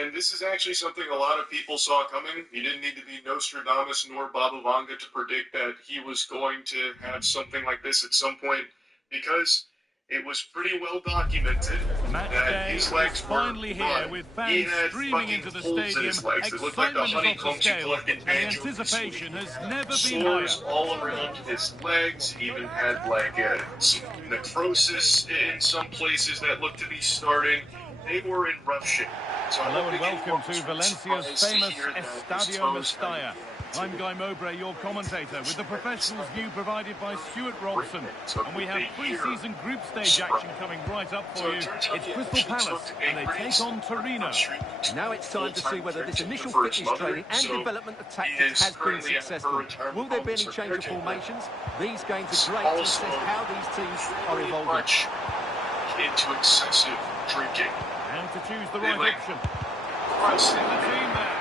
And this is actually something a lot of people saw coming. You didn't need to be Nostradamus nor Baba Vanga to predict that he was going to have something like this at some point, because it was pretty well documented that his legs were finally here with fans streaming into the stadium. His legs. It looked like a honeycomb to collected banjo. Anticipation has never been higher. Sores all around his legs. He even had like some necrosis in some places that looked to be starting. They were in rough shape. So hello and welcome to Valencia's famous Estadio Mestalla. I'm Guy Mowbray, your commentator, with the professionals view provided by Stuart Robson. And we have pre-season group stage action coming right up for you. It's Crystal Palace, and they take on Torino. Now it's time to see whether this initial fitness training and development of tactics has been successful. Will there be any change of formations? These games are great to assess how these teams are evolving. Into excessive drinking. And to choose the right option. The team there.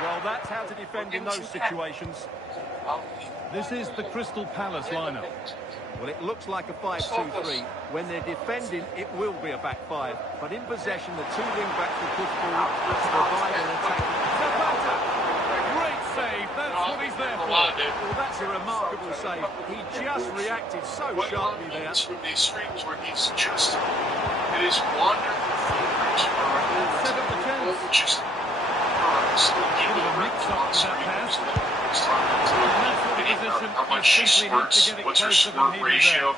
Well, that's how to defend in those situations. This is the Crystal Palace lineup. Well, it looks like a 5-2-3. When they're defending, it will be a back five. But in possession, the two wing-backs will push forward to provide an attack. Great save. That's what he's there for. Well, that's a remarkable save. He just reacted so sharply there. From these streams where he's just, it is wonderful. Set up the chance. How much squirts? What's your squirt ratio?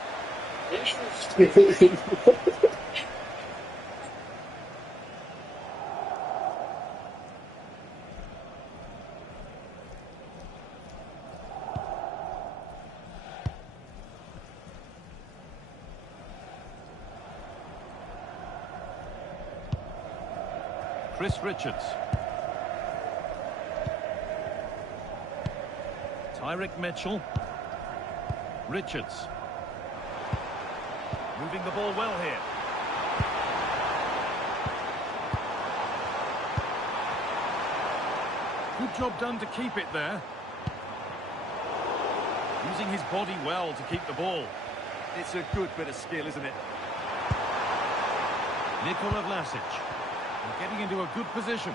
Chris Richards. Tyrick Mitchell. Richards. Moving the ball well here. Good job done to keep it there. Using his body well to keep the ball. It's a good bit of skill, isn't it? Nikola Vlasic. Getting into a good position.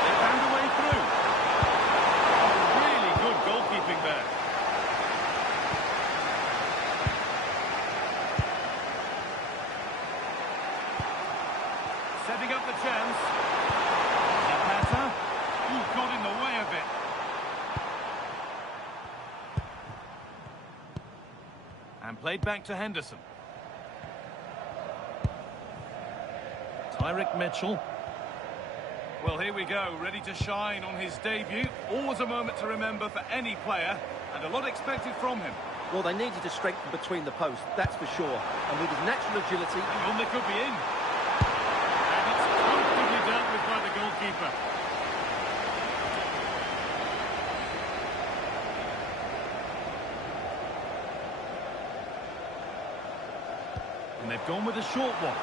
They found a way through. Really good goalkeeping there. Setting up the chance. Zapata. Ooh, got in the way of it. And played back to Henderson. Tyrick Mitchell. Well, here we go, ready to shine on his debut. Always a moment to remember for any player, and a lot expected from him. Well, they needed to strengthen between the posts, that's for sure. And with his natural agility... Well, they could be in. And it's comfortably dealt with by the goalkeeper. And they've gone with a short one.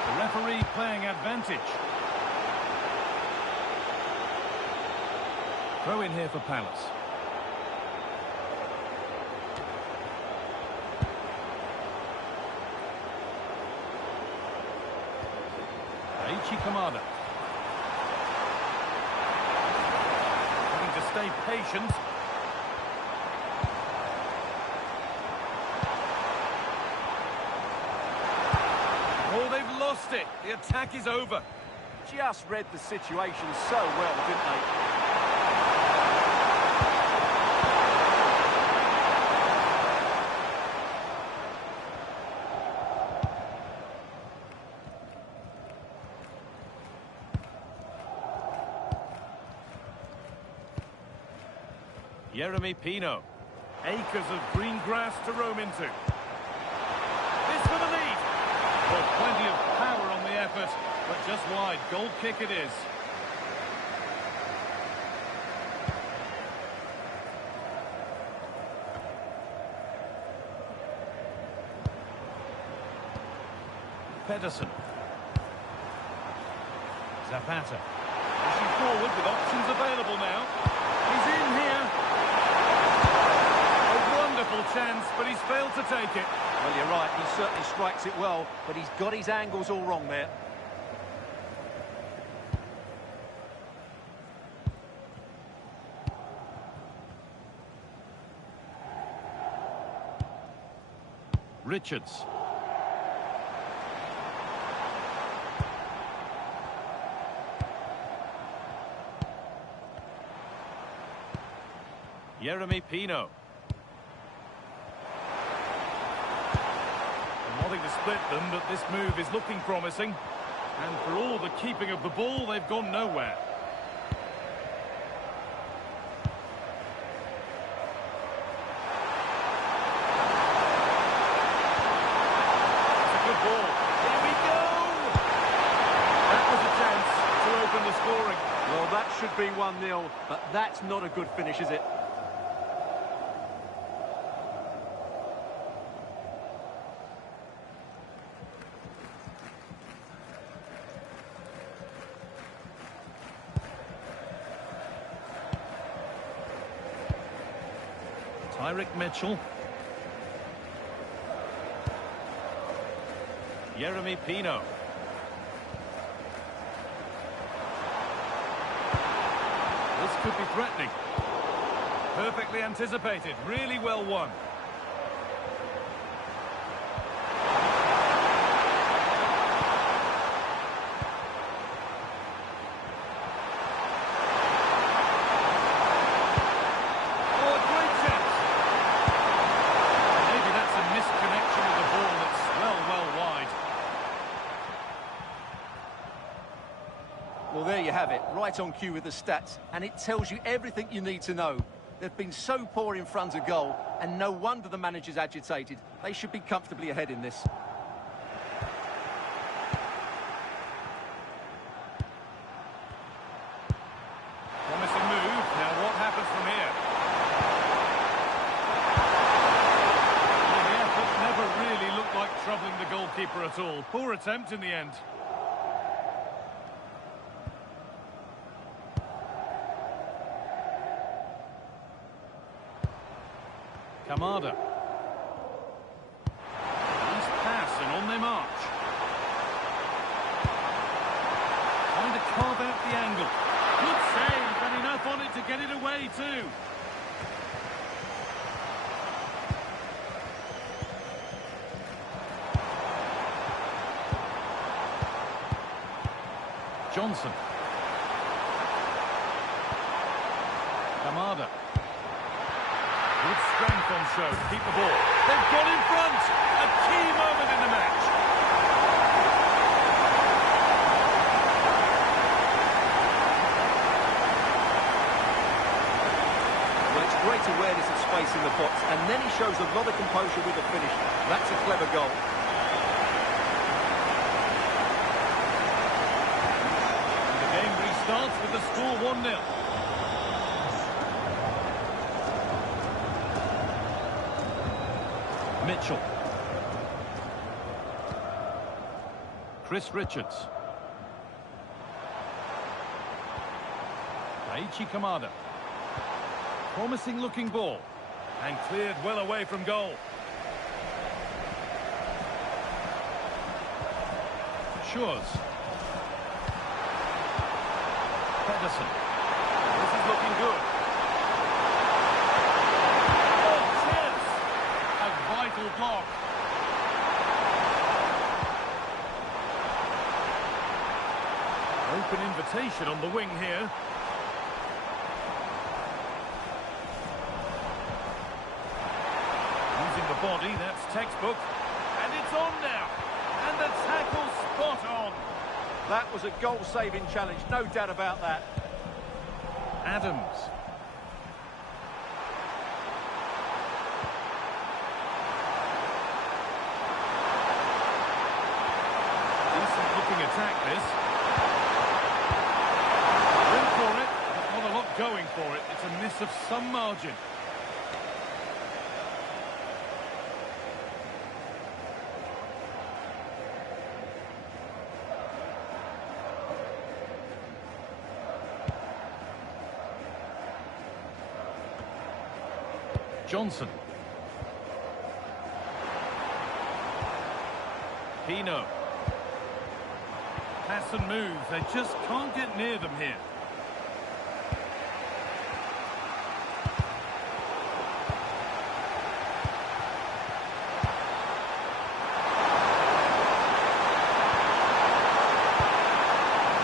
The referee playing advantage. Throw in here for Palace. Aichi Kamada. Having to stay patient. Oh, they've lost it. The attack is over. Just read the situation so well, didn't they? Yeremy Pino. Acres of green grass to roam into. This for the lead. Well, plenty of power on the effort, but just wide. Goal kick it is. Pedersen. Zapata. Pushing forward with options available now. He's in here. A wonderful wonderful chance, but he's failed to take it. Well, you're right, he certainly strikes it well, but he's got his angles all wrong there. Richards. Jeremy Pino. Wanting to split them, but this move is looking promising. And for all the keeping of the ball, they've gone nowhere. It's a good ball. Here we go! That was a chance to open the scoring. Well, that should be 1-0, but that's not a good finish, is it? Tyrick Mitchell. Jeremy Pino. This could be threatening. Perfectly anticipated. Really well won. Well, there you have it, right on cue with the stats, and it tells you everything you need to know. They've been so poor in front of goal, and no wonder the manager's agitated. They should be comfortably ahead in this. Promising move. Now what happens from here? Well, the effort never really looked like troubling the goalkeeper at all. Poor attempt in the end. Kamada. Nice pass and on they march. Trying to carve out the angle. Good save and enough on it to get it away too. Johnson. Kamada. Good strength on show. Keep the ball. They've got in front. A key moment in the match. Well, it's great awareness of space in the box, and then he shows a lot of composure with the finish. That's a clever goal. And the game restarts with the score 1-0. Mitchell. Chris Richards. Daichi Kamada. Promising looking ball. And cleared well away from goal. Shores. Pedersen. This is looking good. Vital block. Open invitation on the wing here. Using the body, that's textbook. And it's on now. And the tackle spot on. That was a goal-saving challenge, no doubt about that. Adams. Attack this. Went for it, but not a lot going for it. It's a miss of some margin. Johnson. Pino. Pass and move. They just can't get near them here.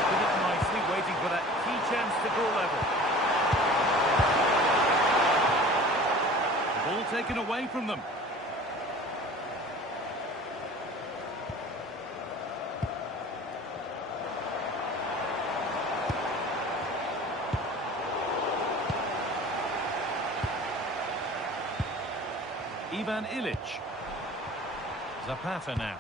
Did it nicely, waiting for that key chance to draw level. The ball taken away from them. Ivan Ilic. Zapata now.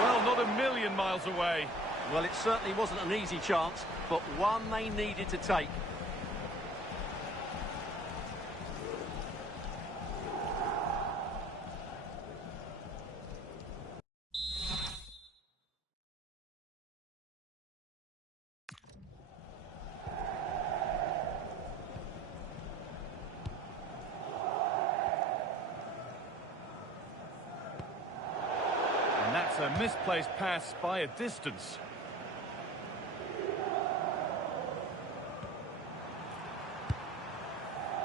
Well, not a million miles away. Well, it certainly wasn't an easy chance, but one they needed to take. And that's a misplaced pass by a distance.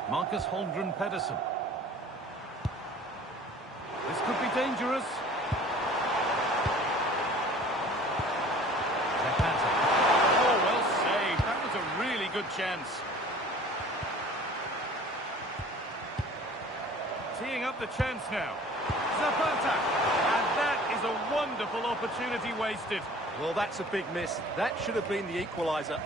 Marcus Holmgren Pedersen. This could be dangerous. Zapata. Oh, well saved. That was a really good chance. Teeing up the chance now. Zapata. And that is a wonderful opportunity wasted. Well, that's a big miss. That should have been the equaliser.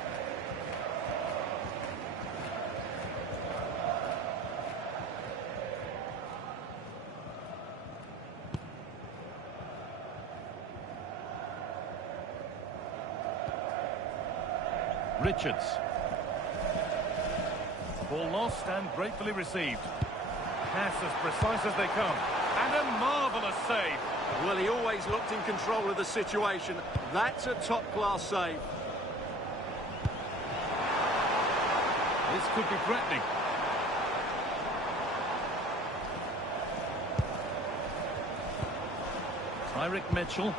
Richards. Ball lost and gratefully received. Pass as precise as they come. And a marvellous save. Well, he always looked in control of the situation. That's a top-class save. This could be threatening. Tyrick Mitchell.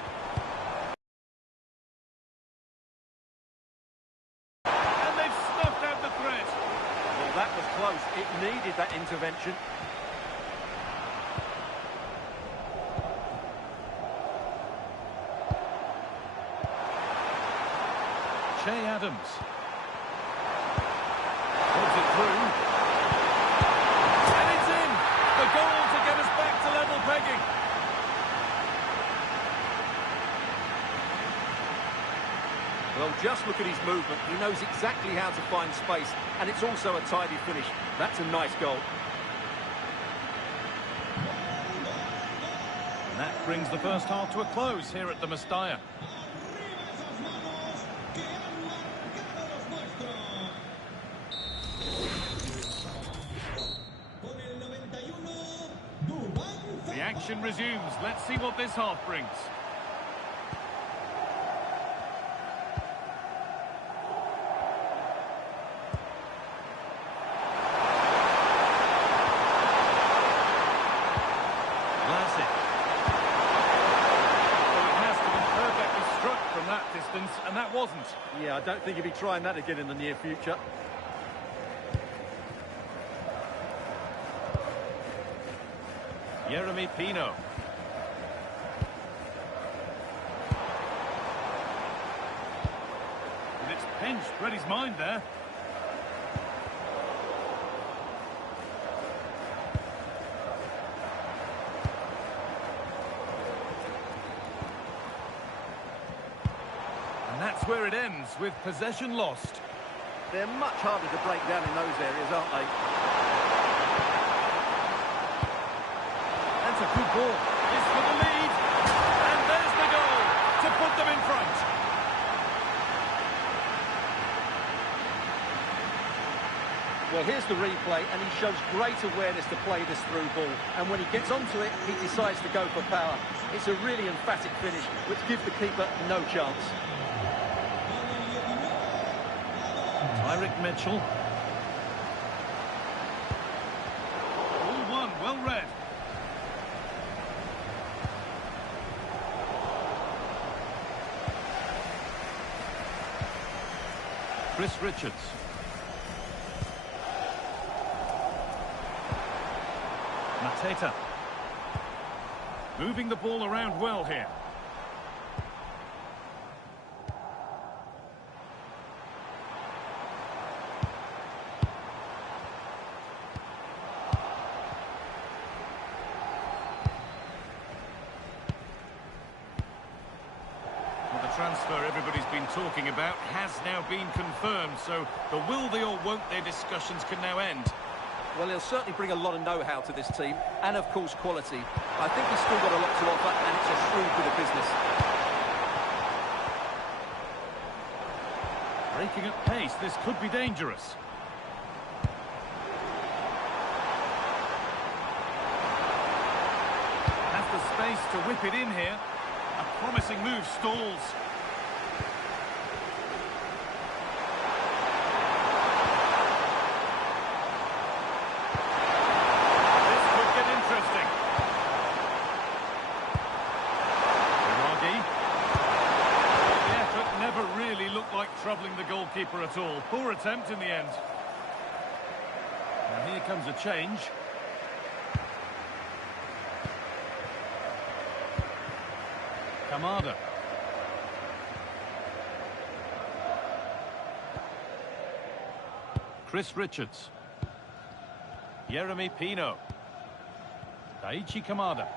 And they've snuffed out the threat. Well, that was close. It needed that intervention. Che Adams. Holds it through. And it's in! The goal to get us back to level pegging. Well, just look at his movement. He knows exactly how to find space, and it's also a tidy finish. That's a nice goal. And that brings the first half to a close here at the Mestalla. The action resumes. Let's see what this half brings. And that wasn't. Yeah, I don't think he'll be trying that again in the near future. Yeremy Pino. And it's pinched, read his mind there. And that's where it ends, with possession lost. They're much harder to break down in those areas, aren't they? That's a good ball. It's for the lead. And there's the goal to put them in front. Well, here's the replay, and he shows great awareness to play this through ball. And when he gets onto it, he decides to go for power. It's a really emphatic finish, which gives the keeper no chance. Tyrick Mitchell. All one, well read. Chris Richards. Mateta. Moving the ball around well here. Transfer everybody's been talking about has now been confirmed, so the will they or won't they discussions can now end. Well, he'll certainly bring a lot of know-how to this team, and of course quality. I think he's still got a lot to offer, and it's a shrewd bit of business. Breaking at pace, this could be dangerous. Has the space to whip it in here. A promising move stalls. This could get interesting. GgNoRaGe. The effort never really looked like troubling the goalkeeper at all. Poor attempt in the end. And here comes a change. Kamada. Chris Richards. Yeremy Pino. Daichi Kamada.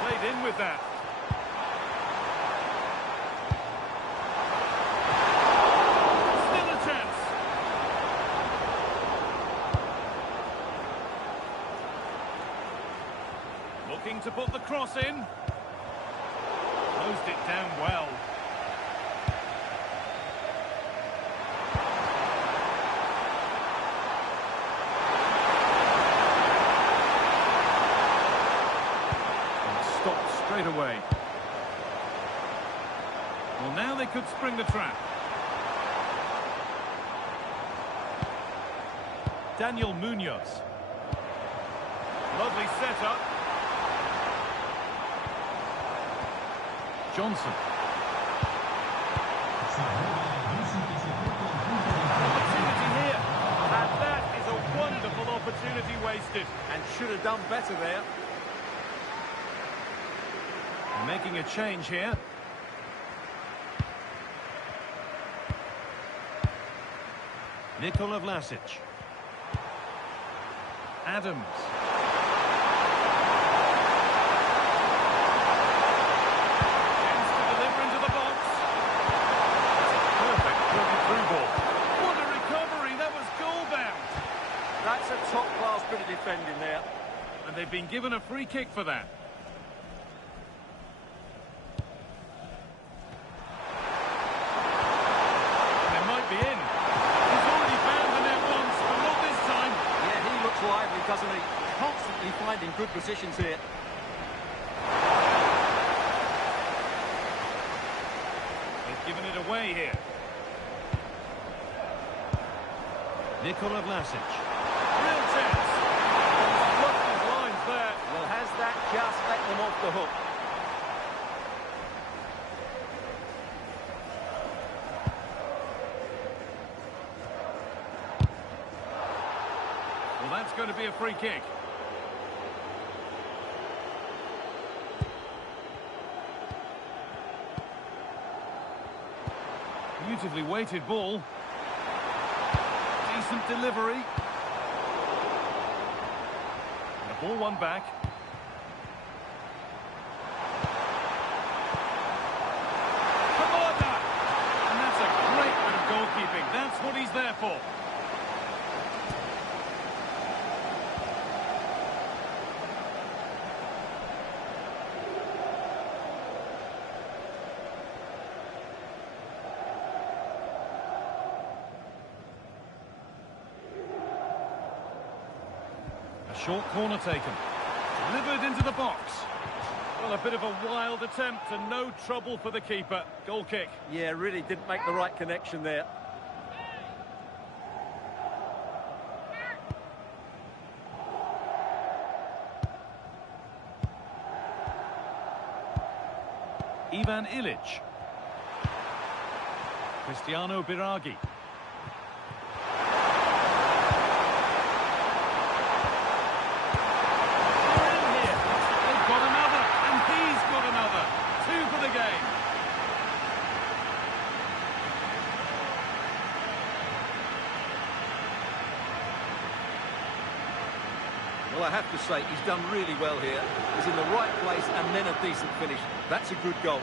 Played in with that. Still a chance. Looking to put the cross in. Closed it down well. And stopped straight away. Well, now they could spring the trap. Daniel Munoz. Lovely setup. Johnson. Opportunity here. And that is a wonderful opportunity wasted. And should have done better there. Making a change here. Nikola Vlasic. Adams. That's a top-class bit of defending there. And they've been given a free kick for that. They might be in. He's already found the net once, but not this time. Yeah, he looks lively, doesn't he? Constantly finding good positions here. They've given it away here. Nikola Vlasic. Real chance. Look his lines there. Well, has that just let them off the hook? Well, that's going to be a free kick. Beautifully weighted ball. Decent delivery. And the ball won back. Kamada! And that's a great bit of goalkeeping. That's what he's there for. Short corner taken. Delivered into the box. Well, a bit of a wild attempt and no trouble for the keeper. Goal kick. Yeah, really didn't make the right connection there. Ivan Ilic. Cristiano Biraghi. Well, I have to say, he's done really well here. He's in the right place and then a decent finish. That's a good goal.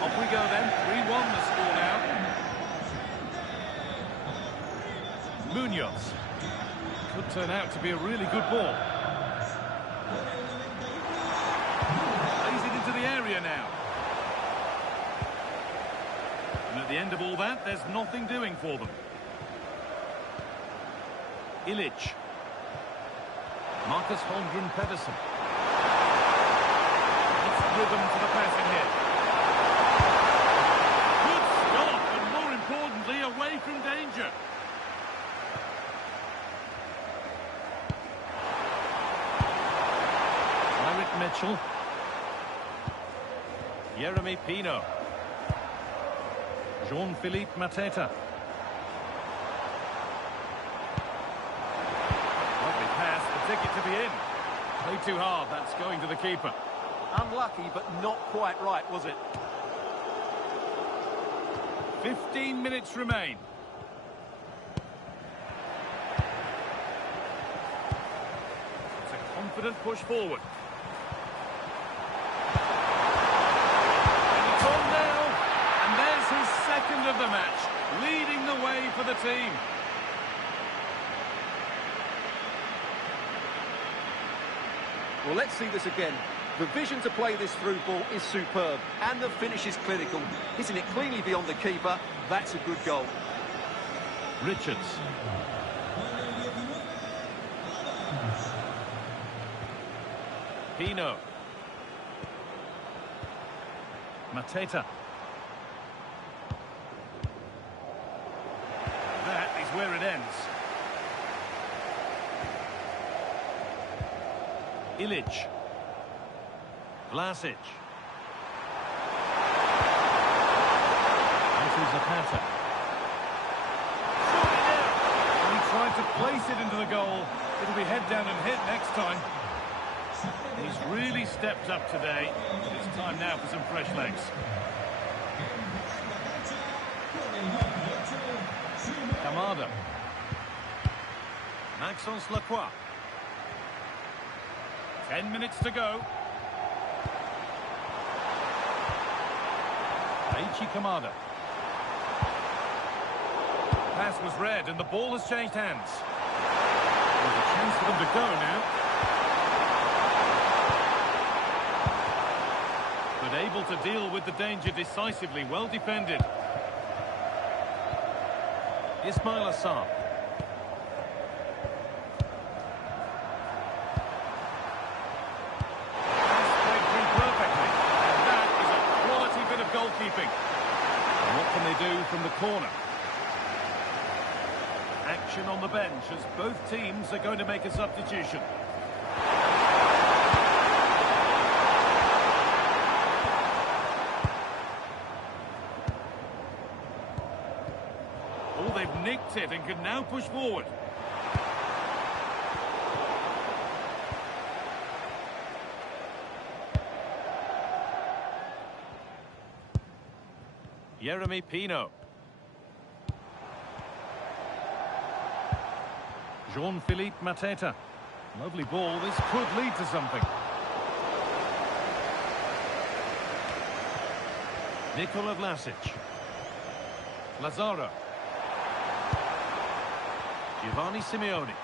Off we go then. 3-1 the score now. Munoz. Could turn out to be a really good ball. Plays it into the area now. And at the end of all that, there's nothing doing for them. Illich. Marcus Holmgren Pedersen. It's rhythm to the passing here. Good stop, and more importantly, away from danger. Tyrick Mitchell. Yeremy Pino. Jean-Philippe Mateta. Ticket to be in. Played too hard, that's going to the keeper. Unlucky, but not quite right, was it? 15 minutes remain. It's a confident push forward. And it's on now. And there's his second of the match, leading the way for the team. Well, let's see this again. The vision to play this through ball is superb, and the finish is clinical. Hitting it cleanly beyond the keeper, that's a good goal. Richards. Pino. Mateta. That is where it ends. Illich. Vlasic. This is Zapata. He tried to place it into the goal. It'll be head down and hit next time. He's really stepped up today. It's time now for some fresh legs. Kamada. Maxence Lacroix. 10 minutes to go. Aichi Kamada. Pass was read and the ball has changed hands. There's a chance for them to go now. But able to deal with the danger decisively. Well defended. Ismail Assar. Goalkeeping. And what can they do from the corner? Action on the bench as both teams are going to make a substitution. Oh, they've nicked it and can now push forward. Yeremy Pino. Jean-Philippe Mateta. Lovely ball. This could lead to something. Nikola Vlasic. Lazaro. Giovanni Simeone.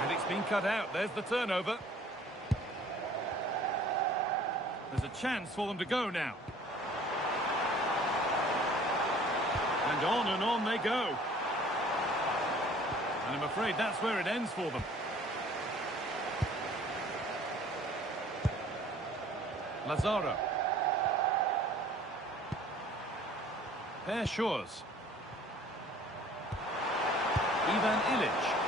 And it's been cut out. There's the turnover. There's a chance for them to go now. And on they go. And I'm afraid that's where it ends for them. Lazaro. Per Shores. Ivan Illich.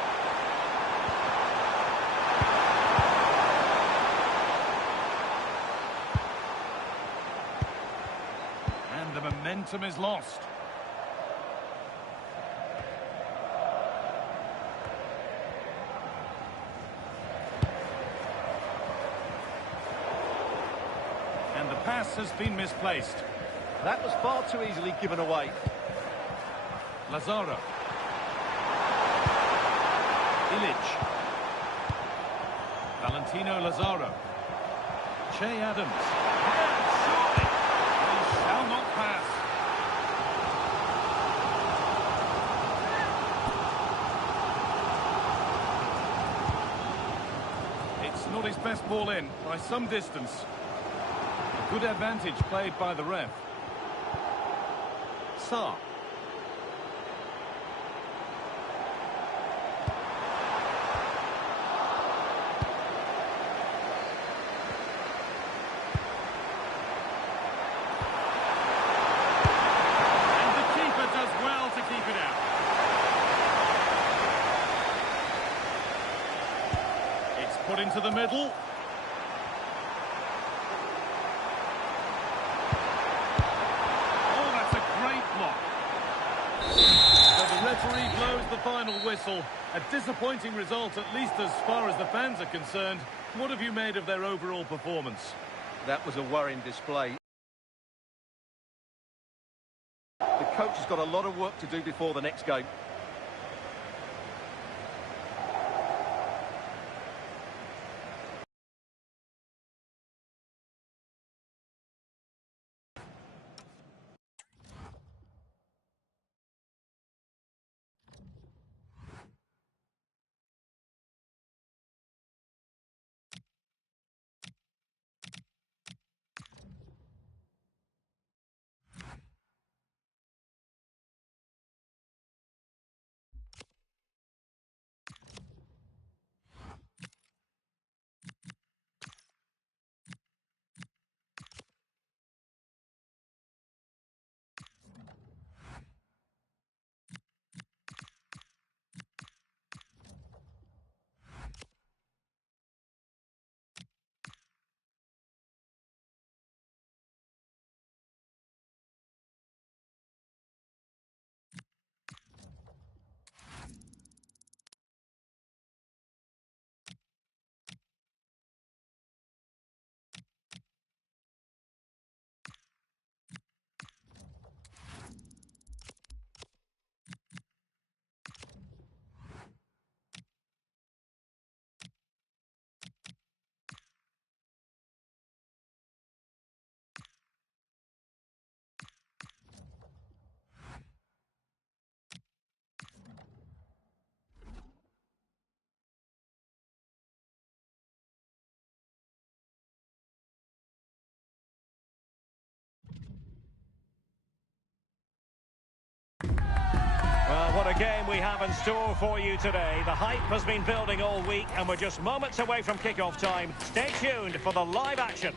Momentum is lost. And the pass has been misplaced. That was far too easily given away. Lazaro. Ilic. Valentino Lazaro. Che Adams. Yeah, surely. He shall not pass. It's not his best ball in, by some distance. A good advantage played by the ref. Sarr. Put into the middle. Oh, that's a great block. So the referee blows the final whistle. A disappointing result, at least as far as the fans are concerned. What have you made of their overall performance? That was a worrying display. The coach has got a lot of work to do before the next game. Well, what a game we have in store for you today. The hype has been building all week and we're just moments away from kick-off time. Stay tuned for the live action.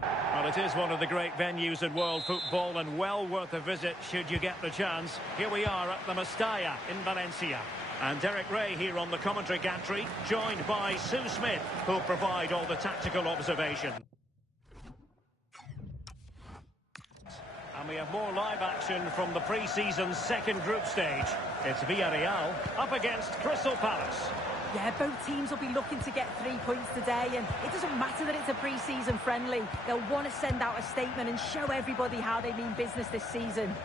Well, it is one of the great venues in world football and well worth a visit should you get the chance. Here we are at the Mestalla in Valencia. And Derek Ray here on the commentary gantry, joined by Sue Smith, who'll provide all the tactical observation. And we have more live action from the pre-season second group stage. It's Villarreal up against Crystal Palace. Yeah, both teams will be looking to get 3 points today, and it doesn't matter that it's a pre-season friendly. They'll want to send out a statement and show everybody how they mean business this season.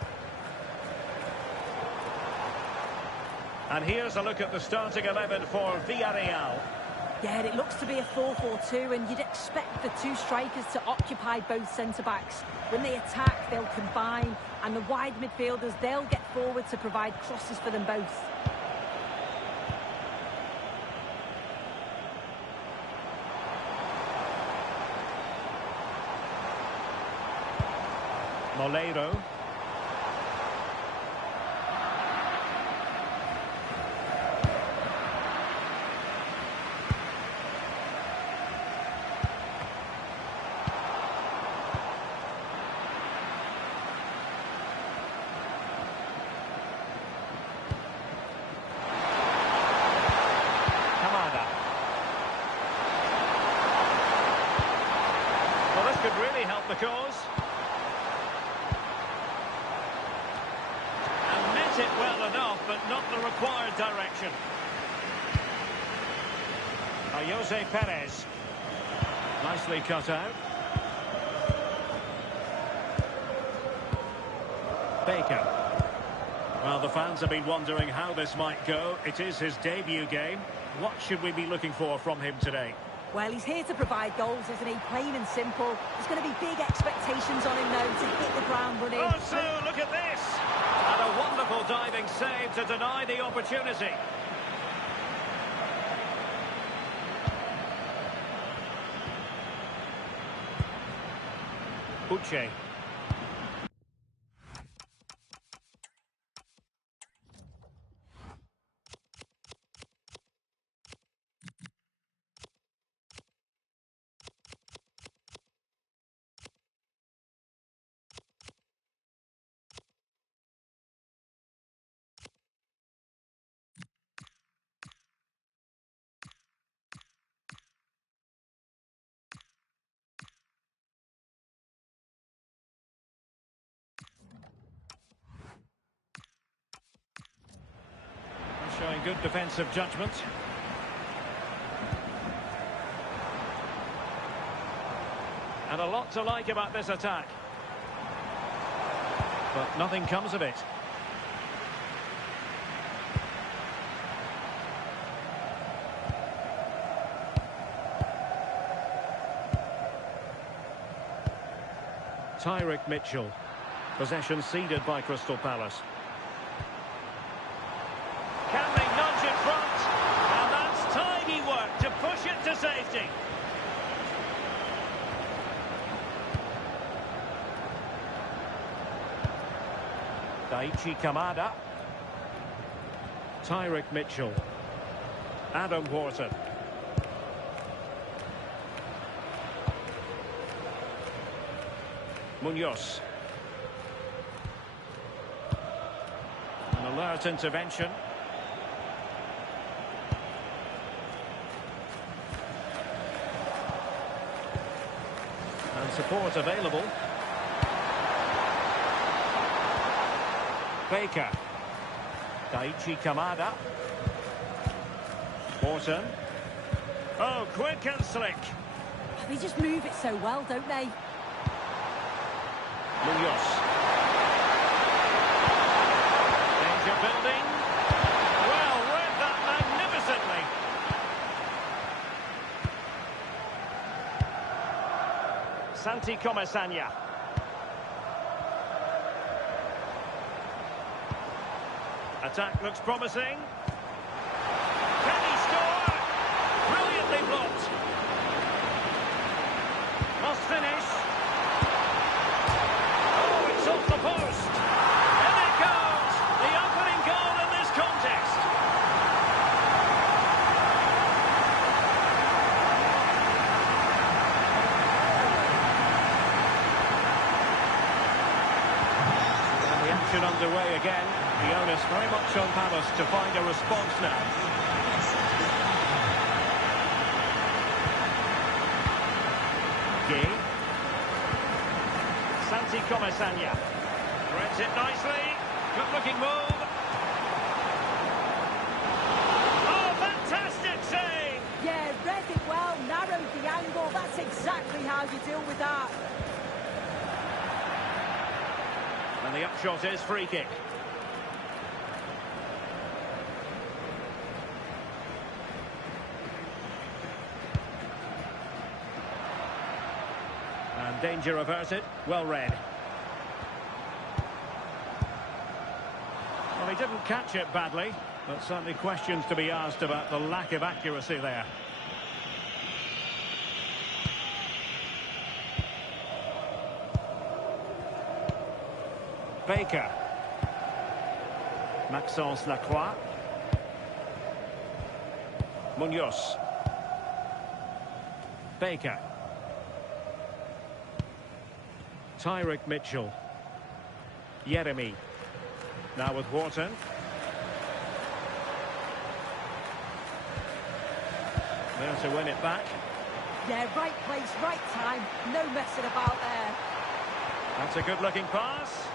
And here's a look at the starting 11 for Villarreal. Yeah, it looks to be a 4-4-2, and you'd expect the two strikers to occupy both centre-backs. When they attack, they'll combine, and the wide midfielders, they'll get forward to provide crosses for them both. Moleiro. Well, this could really help the cause. And met it well enough, but not the required direction. Jose Perez. Nicely cut out. Baker. Well, the fans have been wondering how this might go. It is his debut game. What should we be looking for from him today? Well, he's here to provide goals, isn't he? Plain and simple. There's going to be big expectations on him, though, to hit the ground running. Oh, so look at this! And a wonderful diving save to deny the opportunity. Uche. Showing good defensive judgment. And a lot to like about this attack. But nothing comes of it. Tyrick Mitchell. Possession ceded by Crystal Palace. Can they nudge in front? And that's tidy work to push it to safety. Daichi Kamada. Tyrick Mitchell. Adam Wharton. Munoz. An alert intervention. And support available. Baker. Daichi Kamada. Wharton. Oh, quick and slick. They just move it so well, don't they? Munoz. Danger building. Well, read that magnificently. Santi Comesaña. Attack looks promising. Can he score? Brilliantly blocked. Must finish. Oh, it's off the post. And it goes. The opening goal in this contest. And the action underway again. The onus very much on Palace to find a response now. Gay. Santi Comesaña. Threads it nicely. Good looking move. Oh, fantastic save! Yeah, read it well, narrowed the angle. That's exactly how you deal with that. And the upshot is free kick. And danger averted. Well read. Well, he didn't catch it badly, but certainly questions to be asked about the lack of accuracy there. Baker. Maxence Lacroix. Munoz. Baker. Tyrick Mitchell. Yeremy. Now with Wharton. There to win it back. Yeah, right place, right time. No messing about there. That's a good-looking pass.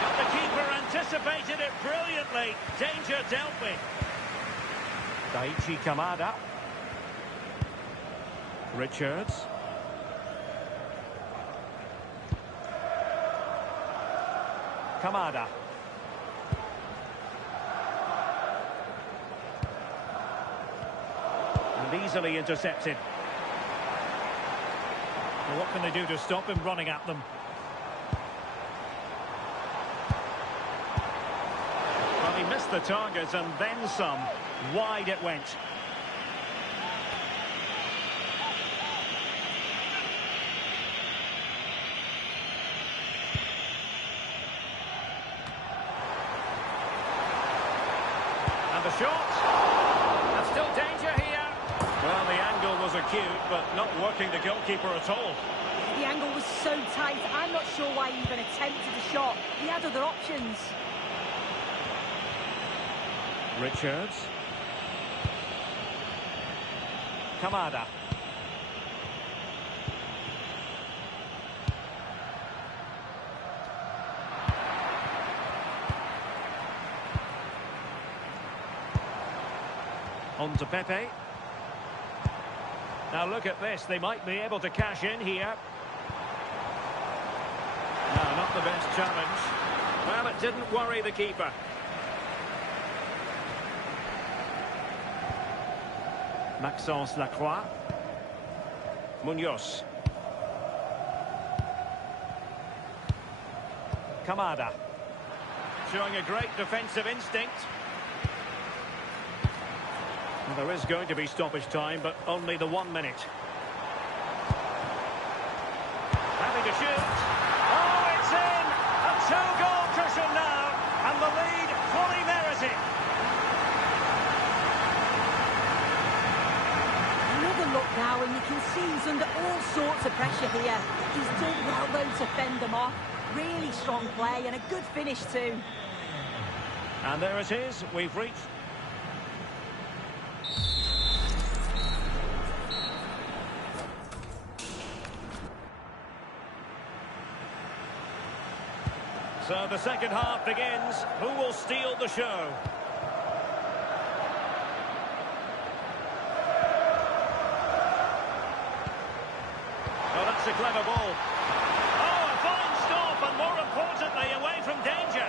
And the keeper anticipated it brilliantly. Danger dealt with. Daichi Kamada. Richards. Kamada. And easily intercepted. Well, what can they do to stop him running at them? Well, he missed the target and then some. Wide it went. And the shot. And still danger here. Well, the angle was acute, but not working the goalkeeper at all. The angle was so tight, I'm not sure why he even attempted the shot. He had other options. Richards. Kamada. On to Pepe. Now look at this, they might be able to cash in here. No, not the best challenge. Well, it didn't worry the keeper. Maxence Lacroix. Munoz. Kamada. Showing a great defensive instinct. Well, there is going to be stoppage time, but only the 1 minute. Having to shoot. Oh, it's in! A two-goal cushion now, and the lead fully merited. Another look now, and you can see he's under all sorts of pressure here. He's done well, though, to fend them off. Really strong play, and a good finish, too. And there it is. We've reached... So the second half begins. Who will steal the show? Oh, that's a clever ball. Oh, a fine stop, and more importantly, away from danger.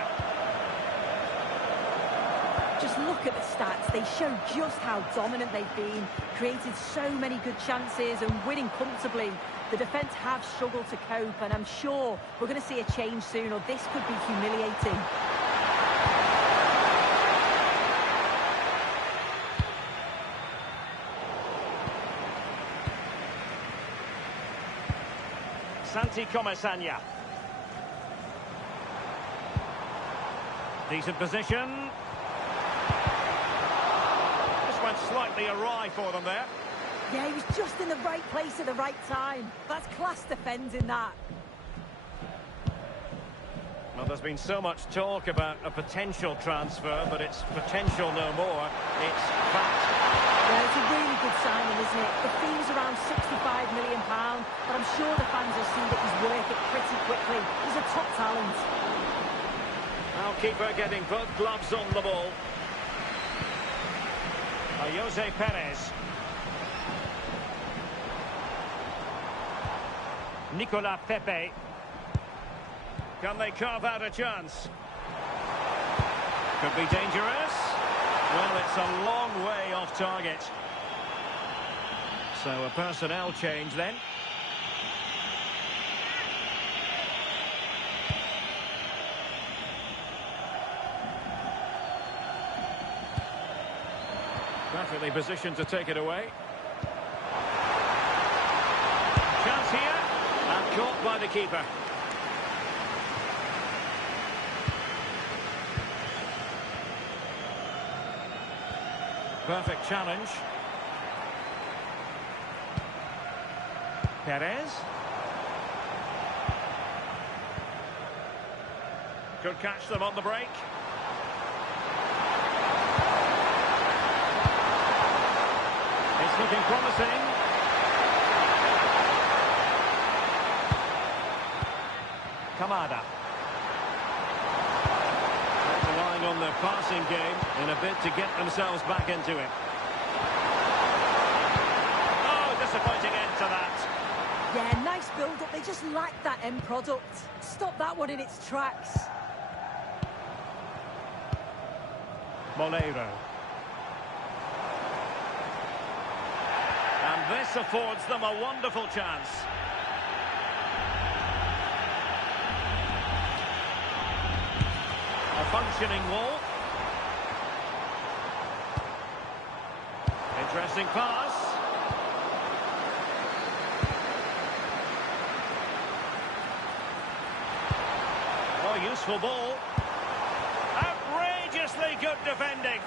Just look at the stats. They show just how dominant they've been. Created so many good chances and winning comfortably. The defence have struggled to cope, and I'm sure we're going to see a change soon, or this could be humiliating. Santi Comesaña. Decent position. This went slightly awry for them there. Yeah, he was just in the right place at the right time. That's class defending, that. Well, there's been so much talk about a potential transfer, but it's potential no more. It's fact. Yeah, it's a really good signing, isn't it? The fee's around £65 million, but I'm sure the fans will see that he's worth it pretty quickly. He's a top talent. Now keeper getting both gloves on the ball. Jose Perez. Nicolas Pepe. Can they carve out a chance? Could be dangerous. Well, it's a long way off target. So a personnel change then. Perfectly positioned to take it away. Chance here. And caught by the keeper. Perfect challenge. Perez. Could catch them on the break. It's It's looking promising. Kamada. Relying on their passing game in a bid to get themselves back into it. Oh, disappointing end to that. Yeah, nice build-up. They just lack that end product. Stop that one in its tracks. Moleiro. And this affords them a wonderful chance. A functioning wall. Interesting pass. Oh, useful ball. Outrageously good defending.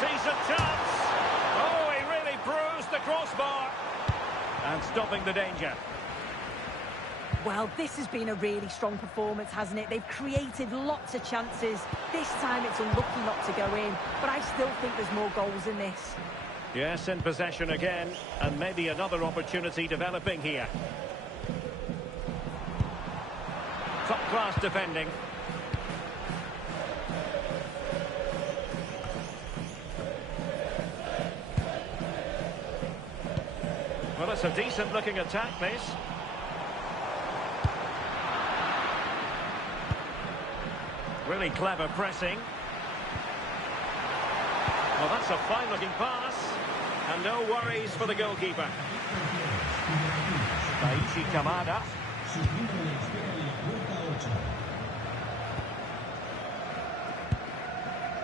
Decent chance. Oh, he really bruised the crossbar. And stopping the danger. Well, this has been a really strong performance, hasn't it? They've created lots of chances. This time it's unlucky not to go in, but I still think there's more goals in this. Yes, in possession again, and maybe another opportunity developing here. Top-class defending. Well, it's a decent-looking attack, this. Really clever pressing. Well, that's a fine-looking pass. And no worries for the goalkeeper. Daichi Kamada.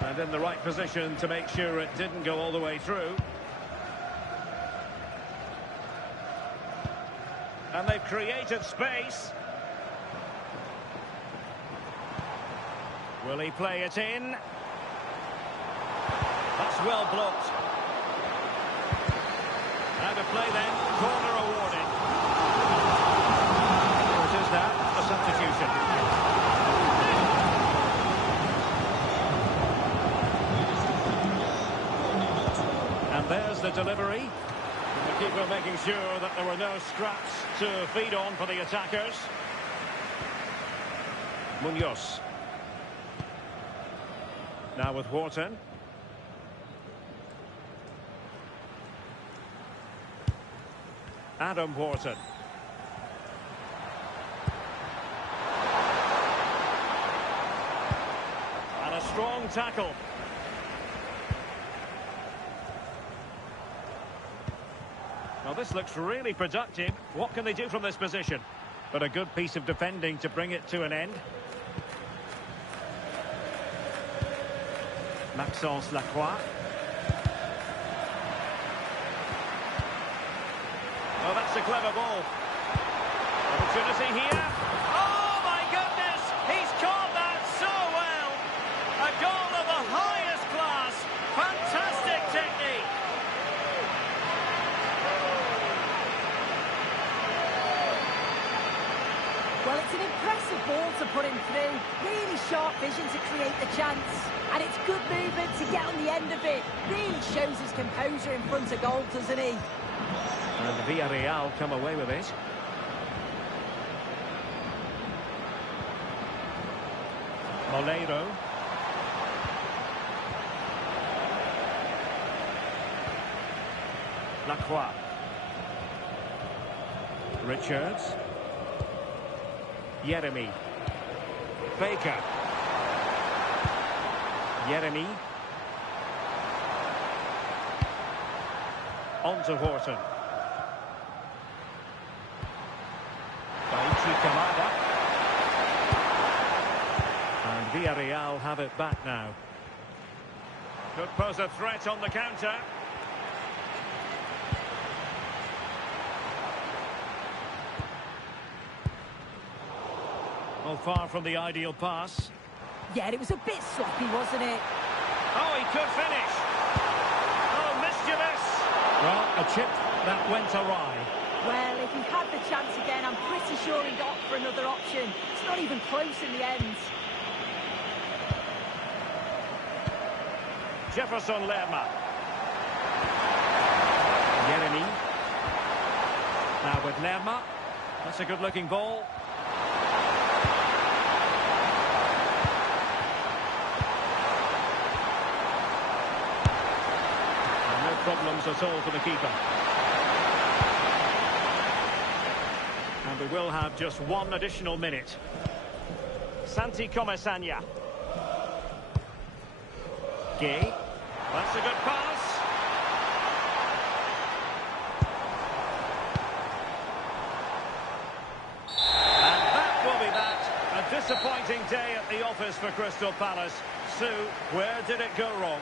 And in the right position to make sure it didn't go all the way through. And they've created space. Will he play it in? That's well blocked. Out of play then, corner awarded. Here it is now, a substitution. And there's the delivery. And the keeper making sure that there were no scraps to feed on for the attackers. Munoz. Now with Wharton. Adam Wharton. And a strong tackle. Well, this looks really productive. What can they do from this position? But a good piece of defending to bring it to an end. Maxence Lacroix. Oh, that's a clever ball. Opportunity here. Oh, my goodness! He's caught that so well! A goal of the highest class. Fantastic technique. Well, it's an impressive ball to put him through. Really sharp vision to create the chance. And it's good movement to get on the end of it. Really shows his composure in front of goal, doesn't he? And Villarreal come away with it. Moleiro. Lacroix. Richards. Yeremy. Baker. Yeremy. On to Wharton. Daichi Kamada. And Villarreal have it back now. Could pose a threat on the counter. Well, far from the ideal pass. Yeah, it was a bit sloppy, wasn't it? Oh, he could finish. Oh, mischievous. Well, a chip that went awry. Well, if he had the chance again, I'm pretty sure he'd opt for another option. It's not even close in the end. Jefferson Lerma. Jeremy. Now with Lerma. That's a good-looking ball. And no problems at all for the keeper. And we will have just one additional minute. Santi Comesanya. Gay. That's a good pass. And that will be that. A disappointing day at the office for Crystal Palace. Sue, where did it go wrong?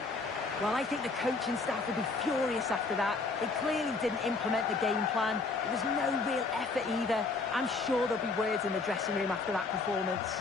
Well, I think the coaching staff will be furious after that. They clearly didn't implement the game plan. There was no real effort either. I'm sure there'll be words in the dressing room after that performance.